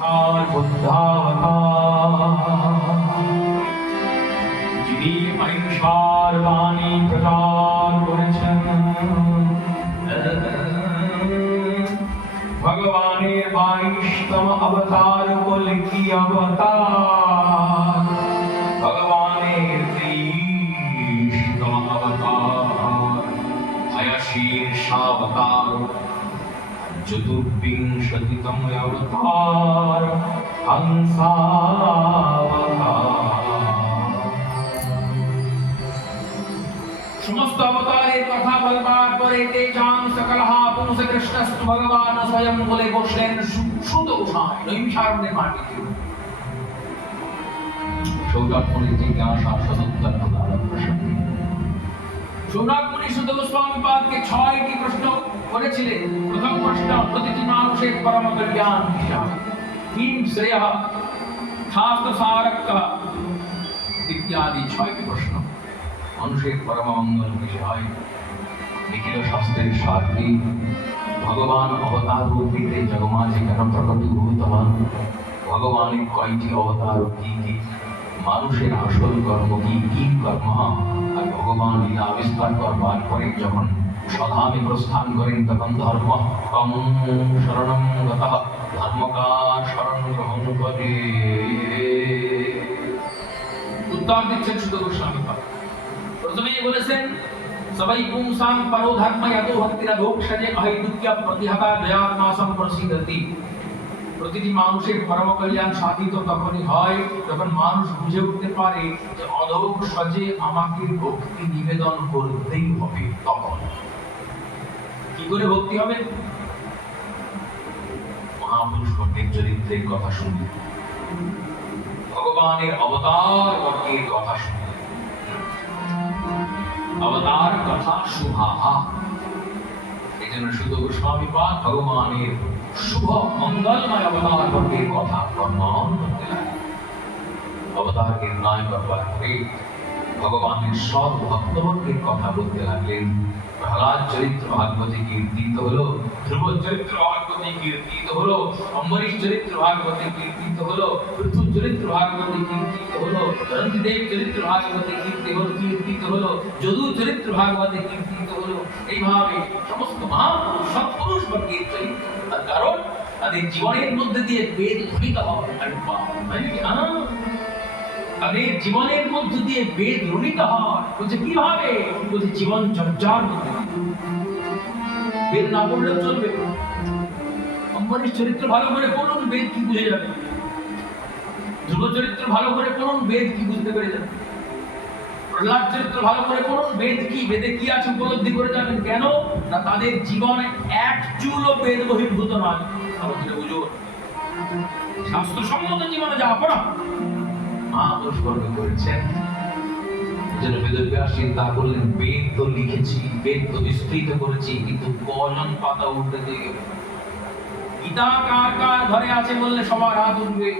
আর বুদ্ধাবতার যিনি অহিংসার বাণী প্রচার করেছেন, ভগবানের 22তম অবতার কল্কি অবতার, ভগবানের 23তম অবতার শীর্ষাবতার, চতুর্বিংশতিতম অবতার হংসাবতার। সমস্ত অবতারের কথা বলবার পরে তেজাং সকলহা পুংস কৃষ্ণস্তু ভগবান স্বয়ং বলে বসলেন সুত গোসাই নৈমিষারণ্যের মাটিতে। সৌনক মুনির জিজ্ঞাসা সদুত্তর প্রদান প্রসঙ্গে সৌনক মুনি সুত গোস্বামী পাদকে 6টি প্রশ্ন করেছিলেন। প্রথম প্রশ্ন, প্রতিটি মানুষের পরম কল্যাণ হিসাবে কিম শ্রেয়ঃ শাস্ত্র সারকঃ ইত্যাদি 6টি প্রশ্ন। মানুষের পরম মঙ্গল বিষয় নিখিল শাস্ত্রের সার কি? ভগবান অবতার রূপে জগমাঝে কেন প্রকটীভূত হন? ভগবানের কয়টি অবতার কি কি? মানুষের আসল কর্ম কি কি কর্ম? আর ভগবান লীলা আবিষ্কার করবার পরে যখন স্বধামে প্রস্থান করেন তখন ধর্ম কম শরণং গতঃ, ধর্মকার শরণ গ্রহণ করে। উত্তর দিচ্ছেন সুত গোস্বামী পাদ। প্রথমেই বলেছেন সবাই পুংসাং পরো ধর্ম যতো ভক্তিরা ভোক্ষজে অহৈতুক্য প্রতিহতা দয়াত্মা সম্প্রসিদ্ধতি। প্রতিটি মানুষের পরম কল্যাণ সাধিত তখনই হয় যখন মানুষ বুঝে উঠতে পারে যে অধৈর্যে আমাকে ভক্তি নিবেদন করতেই হবে। তখন কি করে ভক্তি হবে? মহাপুরুষ বর্গের চরিত্রের কথা শুনলে, ভগবানের অবতার বর্গের কথা শুনলে, অবতার কথা শুভাহা। এই জন্য সুত গোস্বামী পাদ ভগবানের শুভ মঙ্গলময় অবতার বর্গের কথা বর্ণন করতে লাগলেন। অবতার নির্ণয় করবার পরে ভগবানের সব ভক্তবর্গের কথা বলতে লাগলেন। প্রহ্লাদ চরিত্র ভাগবতে কীর্তিত হলো, ধ্রুব চরিত্র ভাগবতে কীর্তিত হলো, অম্বরীশ চরিত্র ভাগবতে কীর্তিত হলো, পৃথু চরিত্র ভাগবতে কীর্তিত হলো, রন্তিদেব চরিত্র ভাগবতে কীর্তিত হলো, যদু চরিত্র ভাগবতে কীর্তিত হলো। এইভাবে সমস্ত মহাপুরুষ সৎপুরুষ বর্গের চরিত্র। তার কারণ তাদের জীবনের মধ্যে দিয়ে বেদ ধ্বনিত হয়। তাদের জীবনের মধ্য দিয়ে বেদ রণিত হয়। বলছে কিভাবে? বলছে জীবন চর্চার মধ্যে। বেদ না পড়লেও চলবে। অম্বরীশ চরিত্র ভালো করে পড়ুন, বেদ কি বুঝে যাবে। ধ্রুব চরিত্র ভালো করে পড়ুন, বেদ কি বুঝতে পেরে যাবে। প্রহ্লাদ চরিত্র ভালো করে পড়ুন, বেদ কি, বেদে কি আছে উপলব্ধি করে যাবেন। কেন না তাদের জীবনে এক চুলও বেদ বহির্ভূত নয়। আমাদের বুঝুন, শাস্ত্রসম্মত জীবনে যা পড়া মহাপুরুষ বর্গ করেছেন। যেন বেদব্যাস চিন্তা করলেন, বেদ তো লিখেছি, বেদ তো বিস্তৃত করেছি, কিন্তু কজন পাতা উল্টে দিয়ে গেল। গীতা কার কার ঘরে আছে বললে সবার হাত উঠবে,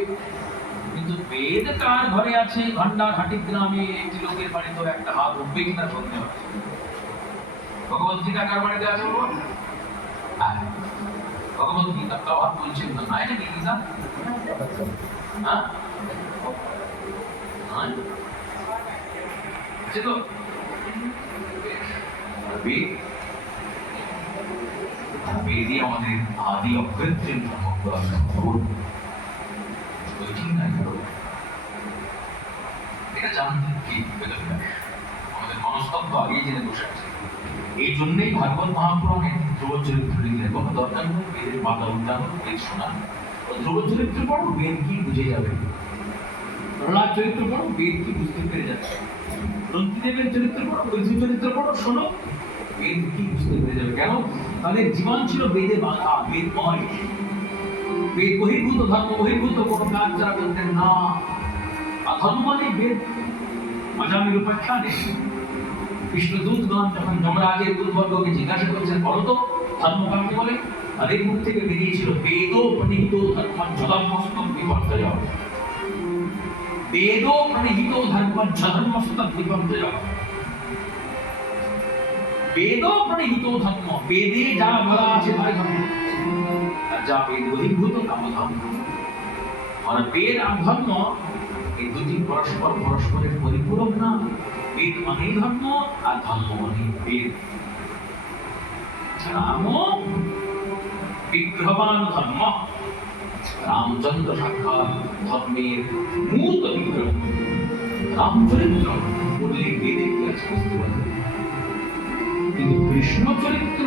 কিন্তু বেদ কার ঘরে আছে ভান্ডার হাটি গ্রামে একটি লোকের বাড়িতে একটা হাত উঠবে কিনা সন্দেহ আছে। ভগবত গীতা কার বাড়িতে আছে বলবো? ভগবত গীতা কাউ হাত বলছেন না, না এটা কি গীতা? হ্যাঁ বেদই আমাদের আদি অভ্যন্তরীণ এটা জানতেন কি বেদব্যাস, আমাদের মনস্তত্ব আগেই জেনে বসে আছে। এই জন্যই ভাগবত মহাপুরাণে ধ্রুব চরিত্র লিখলেন। কোনো দরকার নেই বেদের পাতা উল্টানো, বেদ শোনা। ধ্রুব চরিত্র পড়ো, বেদ কি বুঝে যাবে। প্রহ্লাদ চরিত্র পড়ো, বেদ কি বুঝতে পেরে যাচ্ছে। রন্তিদেবের চরিত্র পড়ো, পৃথু চরিত্র পড়ো, শোনো, বেদ কি বুঝতে পেরে যাবে। কেন? তাদের জীবন ছিল বেদে বাঁধা, বেদময়। বেদ বহির্ভূত, ধর্ম বহির্ভূত কোনো কাজ যারা করতেন না। ধর্ম মানে বেদ অজামির উপেক্ষা নেই। বিষ্ণুদূতগণ যখন যমরাজের দূতবর্গকে জিজ্ঞাসা করছেন, বলো তো ধর্ম কাকে বলে? তাদের মুখ থেকে বেরিয়েছিল বেদ প্রণীত ধর্ম জলমস্তম বিপর্যয়। বেদ প্রণীত ধর্ম জলমস্তম বিপর্যয়। বেদ প্রণীত ধর্ম, বেদে যা বলা আছে তাই ধর্ম, আর যা বেদ বহির্ভূত তা অধর্ম। আর বেদ আর ধর্ম এই দুটি পরস্পরের পরিপূরক না। বেদ মানেই ধর্ম আর ধর্ম মানেই বেদ। রাম বিগ্রহবান ধর্ম, রামচন্দ্র সাক্ষাৎ ধর্মের মূর্ত বিগ্রহ। রামচরিত্র বললে বেদে কি আছে বুঝতে পারবে, কিন্তু কৃষ্ণ চরিত্র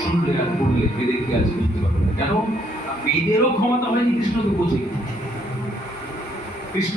শুনলে আর পড়লে বেদে কি আছে বুঝতে পারবে না। কেন? বেদেরও ক্ষমতা হয়নি কৃষ্ণকে বোঝে। কৃষ্ণ